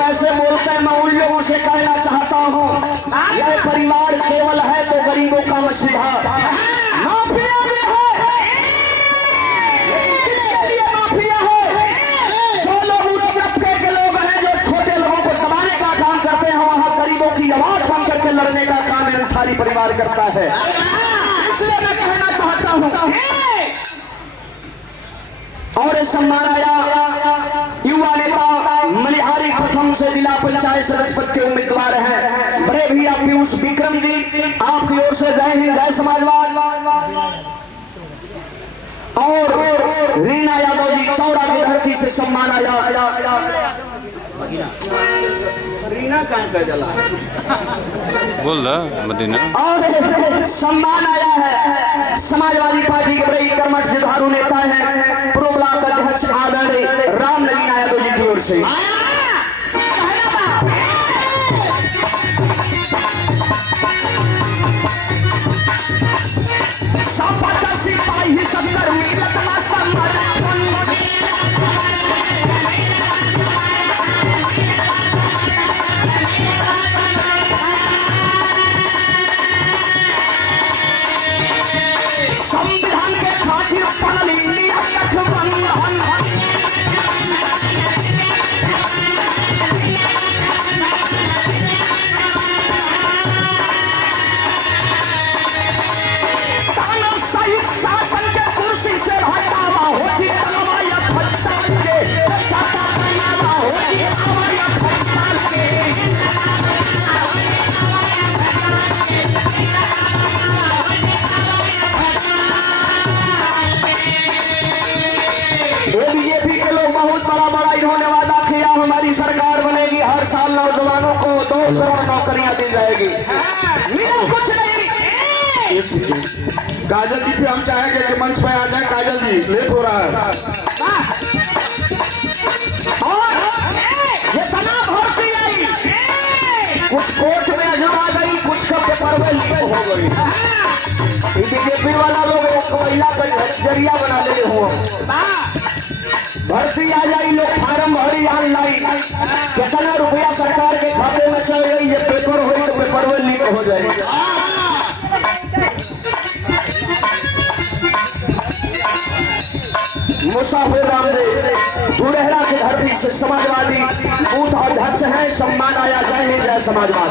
ऐसे बोलते हैं, मैं उन लोगों से कहना चाहता हूँ, यह परिवार केवल है तो गरीबों का मसीहा। माफिया भी है, किसके लिए माफिया है? जो लोग उस तबके के लोग हैं जो छोटे लोगों को दबाने का काम करते हैं, वहाँ गरीबों की आवाज बन करके लड़ने का काम अंसारी परिवार करता है। इसलिए मैं कहना चाहता हूँ। और सम्मान आया युवा नेता मनिहारी प्रथम से जिला पंचायत सदस्य पद के उम्मीदवार हैं बड़े भैया पीयूष विक्रम जी, आपकी ओर से जय हिंद जय समाजवाद। और रीना यादव जी चौड़ा की धरती से सम्मान आया। रीना कहाँ पे चला बोल रहा मदीना। और सम्मान आया है समाजवादी पार्टी के बड़े कर्मठ जुझारू नेता हैं पूर्व ब्लॉक अध्यक्ष आदरणीय राम नवीन यादव जी की ओर से। सिपाही सबकर मिलत ना समर्थन, संविधान के खातिर बनल इंडिया गठबंधन। तानाशाही शासन के कुर्सी से हटावा हो जी तलवाया फटसाल के, टाटा बनावा हो जी आवाया फटसाल के। बीजेपी के लोग बहुत बड़ा इन्होंने वादा किया, हमारी सरकार बनेगी, हर साल नौजवानों को 2 करोड़ नौकरियां दी जाएगी। कुछ नहीं। काजल जी से हम चाहेंगे कि मंच पे आ जाए। काजल जी लेट हो रहा है। ये तना भर्ती आई, कुछ कोर्ट में अजमा गई, कुछ का पेपर में लीक हो गई। बीजेपी वाला लोग कोयला का जरिया बना ले हुआ। भर्ती आ जाई, लोग फार्म भरी ऑनलाइन, कितना रुपया सरकार के खाते में चल गई, ये पेपर हुई तो पेपर में लीक हो जाएगी। मुसाफिर राम जी बुढ़ेरा की धरती से समाजवादी बूथ अध्यक्ष हैं, सम्मान आया। जय हिंद जय समाजवाद।